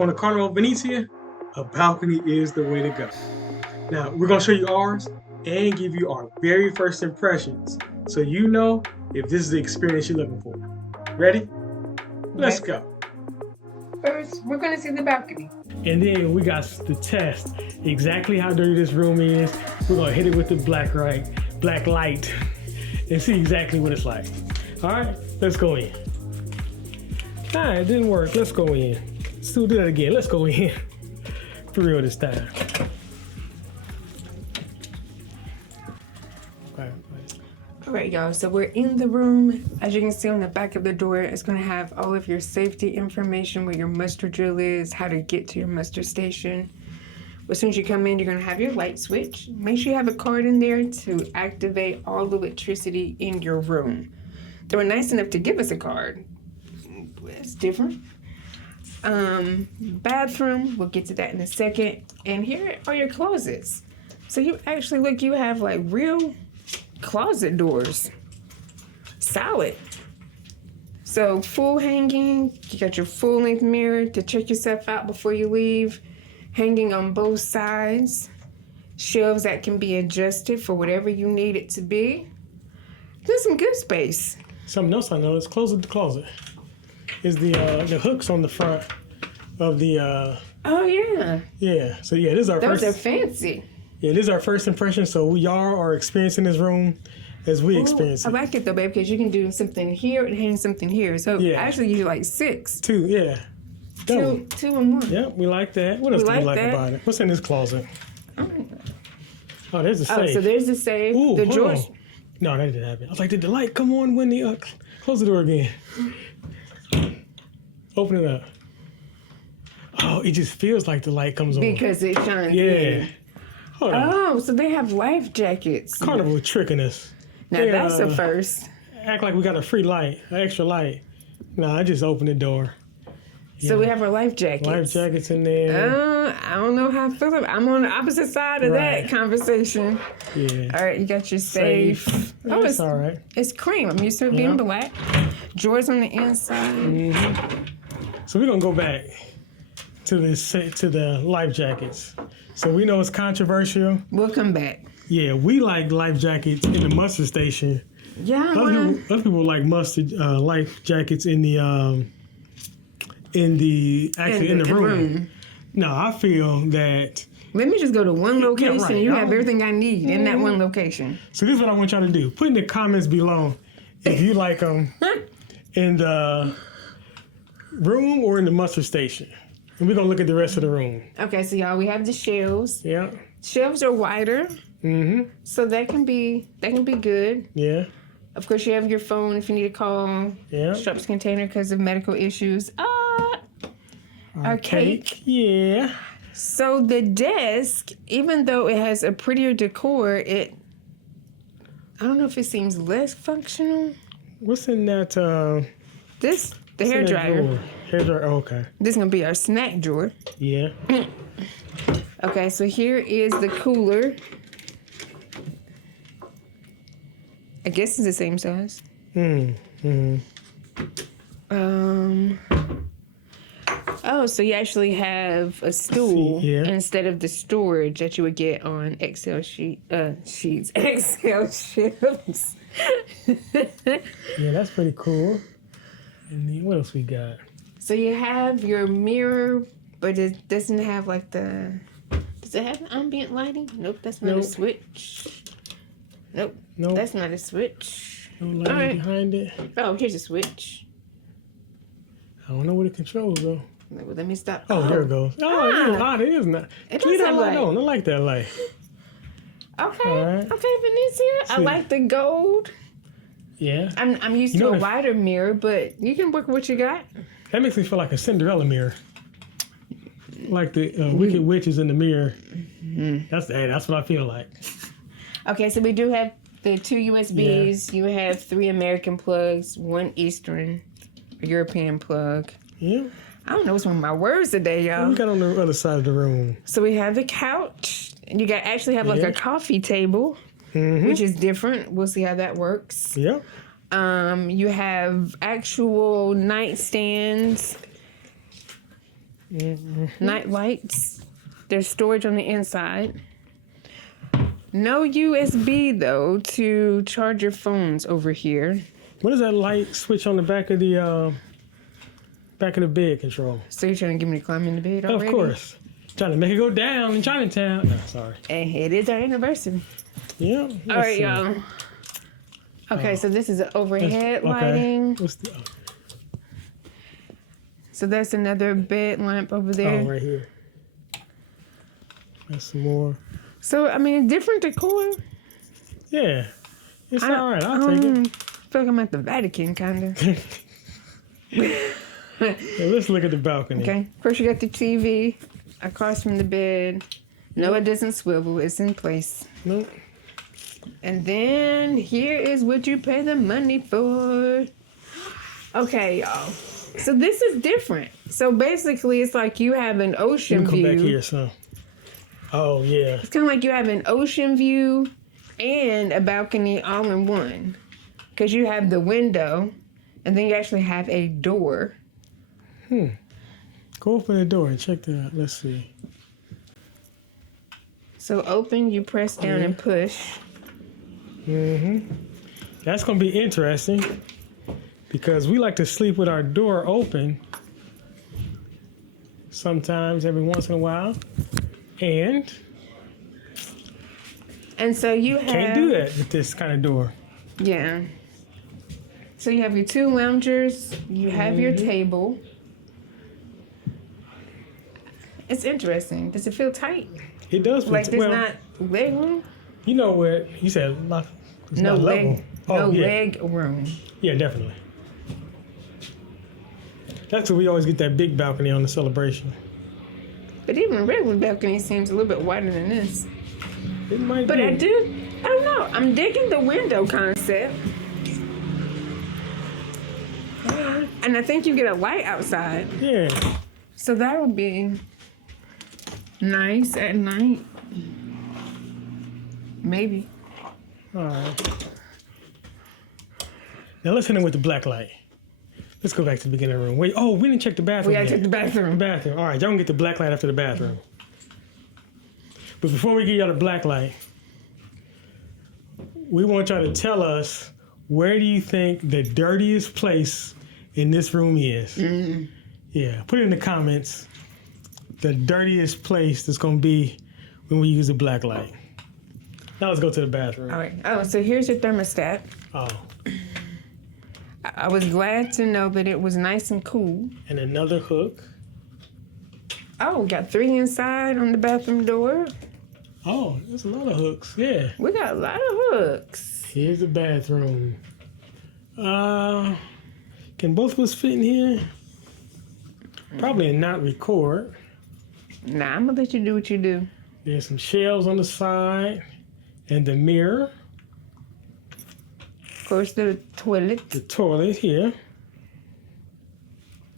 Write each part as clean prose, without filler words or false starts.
on the Carnival Venezia, a balcony is the way to go. Now, we're going to show you ours and give you our very first impressions so you know if this is the experience you're looking for. Ready? Let's go. First, we're going to see the balcony. And then we got to test exactly how dirty this room is. We're going to hit it with the black light and see exactly what it's like. All right, let's go in. All right, it didn't work. Let's go in. Let's do that again. Let's go in. For real this time. All right, y'all, so we're in the room. As you can see on the back of the door, it's going to have all of your safety information, where your muster drill is, how to get to your muster station. As soon as you come in, you're going to have your light switch. Make sure you have a card in there to activate all the electricity in your room. They were nice enough to give us a card. It's different. Bathroom, we'll get to that in a second. And here are your closets. So you actually look, you have like real closet doors. Solid. So full hanging, you got your full length mirror to check yourself out before you leave. Hanging on both sides. Shelves that can be adjusted for whatever you need it to be. There's some good space. Something else I noticed, closet to closet, is the hooks on the front of the Oh yeah. Yeah. So yeah, this is our first. Those are fancy. Yeah, this is our first impression, so y'all are experiencing this room as we experience it. I like it though, babe, because you can do something here and hang something here. So actually you do like 6. 2, yeah. Double. Two and 1. Yep, we like that. What else do we like about it? What's in this closet? Oh, there's a safe. Oh, so there's the safe. Ooh, the hold drawers. on. No, that didn't happen. I was like, did the light come on when the close the door again? Open it up. Oh, it just feels like the light comes on. Because it shines. Yeah. Hold on. Oh, so they have life jackets. Carnival tricking us. Now that's a first. Act like we got a free light, an extra light. Nah, I just opened the door. So we have our life jackets. Life jackets in there. I don't know how I feel about it. I'm on the opposite side of that conversation. Yeah. All right, you got your safe. Oh, it's all right. It's cream. I'm used to it being black. Drawers on the inside. Mm-hmm. So we're gonna go back to the life jackets. So we know it's controversial. We'll come back. Yeah, we like life jackets in the mustard station. Yeah. Other people like life jackets in the room. No, I feel that. Let me just go to one location. Yeah, right. You have everything I need in that one location. So this is what I want y'all to do. Put in the comments below if you like them in the room or in the mustard station. And we're going to look at the rest of the room. Okay, so y'all, we have the shelves. Yeah. Shelves are wider. Mm-hmm. So that can be good. Yeah. Of course, you have your phone if you need to call. Yeah. Straps container because of medical issues. Our cake. Yeah. So the desk, even though it has a prettier decor, I don't know if it seems less functional. What's in that? The hair dryer. Hair dryer. Oh, okay. This is gonna be our snack drawer. Yeah. Okay, so here is the cooler. I guess it's the same size. Oh, so you actually have a stool instead of the storage that you would get on Excel sheets. Excel sheets. Yeah, that's pretty cool. And then what else we got? So you have your mirror, but it doesn't have like the... Does it have ambient lighting? Nope, that's not a switch. Nope, that's not a switch. No lighting behind it. Oh, here's a switch. I don't know what it controls though. Well, let me stop. Oh, there it goes. Oh, it is not. Leave that light on. I like that light. Okay. Right. Okay, Venezia. I like the gold. Yeah. I'm used to a wider mirror, but you can work with what you got. That makes me feel like a Cinderella mirror. Like the Wicked Witch is in the mirror. Mm-hmm. That's what I feel like. Okay, so we do have the 2 USBs. Yeah. You have 3 American plugs, 1 Eastern European plug. Yeah. I don't know what's wrong with my words today, y'all. What we got on the other side of the room? So we have the couch. And you actually have like a coffee table, which is different. We'll see how that works. Yeah. You have actual nightstands. Night lights. There's storage on the inside. No USB though to charge your phones over here. What is that light switch on the back of the bed control? So you're trying to get me to climb in the bed already? Of course. Trying to make it go down in Chinatown. No, sorry. And it is our anniversary. Yeah. All right, y'all. Okay, so this is the overhead lighting. What's the, So that's another bed lamp over there. oh, right here. That's some more. So, I mean, different decor. Yeah. It's all right. I'll take it. I feel like I'm at the Vatican, kind of. Yeah, let's look at the balcony. Okay, first you got the TV across from the bed. No, it doesn't swivel. It's in place. Nope. And then here is what you pay the money for. Okay, y'all. So this is different. So basically, it's like you have an ocean Come view. back here, son. Oh, yeah. It's kind of like you have an ocean view and a balcony all in one. Because you have the window, and then you actually have a door. Go open the door and check that out. Let's see. So open, you press down and push. That's going to be interesting because we like to sleep with our door open sometimes, every once in a while. And so you have... can't do that with this kind of door. Yeah. So you have your two loungers. You have your table. It's interesting. Does it feel tight? It does. Like there's not leg room? You know what? You said not, No not leg. level. Oh, No yeah. leg room. Yeah, definitely. That's where we always get that big balcony on the Celebration. But even a regular balcony seems a little bit wider than this. It might But be. I don't know. I'm digging the window concept. And I think you get a light outside. Yeah. So that would be nice at night. Maybe. All right. Now let's hit him with the black light. Let's go back to the beginning of the room. Wait, oh, we didn't check the bathroom We gotta yet. check the bathroom. Bathroom. All right, y'all gonna get the black light after the bathroom. But before we get y'all the black light, we want y'all to tell us, where do you think the dirtiest place in this room is? Yeah, put it in the comments. The dirtiest place that's gonna be when we use the black light. Now let's go to the bathroom. All right. Oh, so here's your thermostat. Oh, I was glad to know that it was nice and cool. and another hook. Oh, we got 3 inside on the bathroom door. Oh, there's a lot of hooks. Yeah. We got a lot of hooks. Here's the bathroom. Can both of us fit in here? Probably not record. Nah, I'm gonna let you do what you do. There's some shelves on the side and the mirror. Of course, the toilet The toilet here.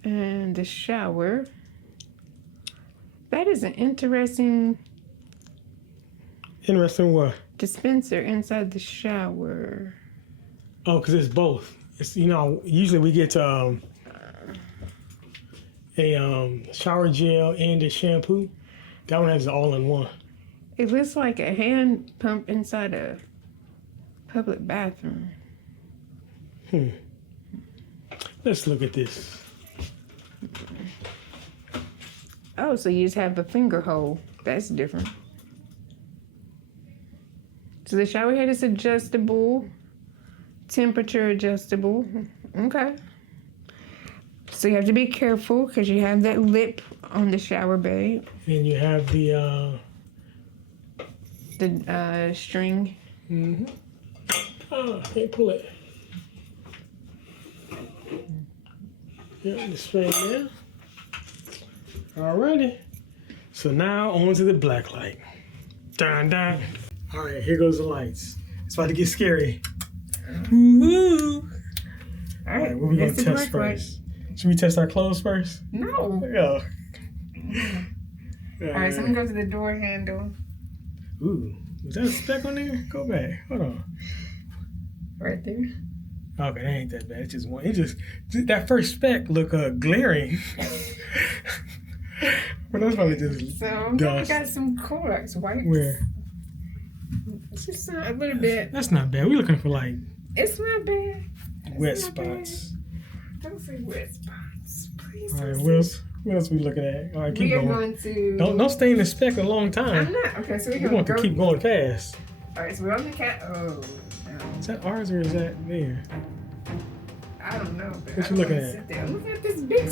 and the shower. That is an interesting Interesting what? dispenser inside the shower. Oh, because it's both. It's, you know, usually we get a shower gel and a shampoo. That one has it all in one. It looks like a hand pump inside a public bathroom. Let's look at this. Oh, so you just have a finger hole. That's different. So the shower head is adjustable, temperature adjustable. Okay. So you have to be careful because you have that lip on the shower bay. And you have the String. Oh, I can't pull it. Yeah, the string there. Alrighty. So now on to the black light. Dun dun. All right, here goes the lights. It's about to get scary. Woo-hoo. All All right, what we gonna that's the test black light. first? Should we test our clothes first? No. Yeah. All right, so I'm gonna go to the door handle. Ooh, was that a speck on there? Go back. Hold on. Right there. Okay, that ain't that bad. It's just one. It just that first speck look glaring. Well, that's probably just So we dust. got some Clorox wipes. Where? It's just a little bit. That's not bad. We're looking for like It's not bad. wet It's not bad. spots. Don't say wet spots, please. All right, don't what say- else we looking at? All right, keep We are going. going to. Don't stay in the speck a long time. I'm not. Okay, so we're We gonna want go. to keep going fast. All right, so we're on the cat. Oh, no. Is that ours or is that there? I don't know. But What I you don't looking wanna at? sit there. Look at this big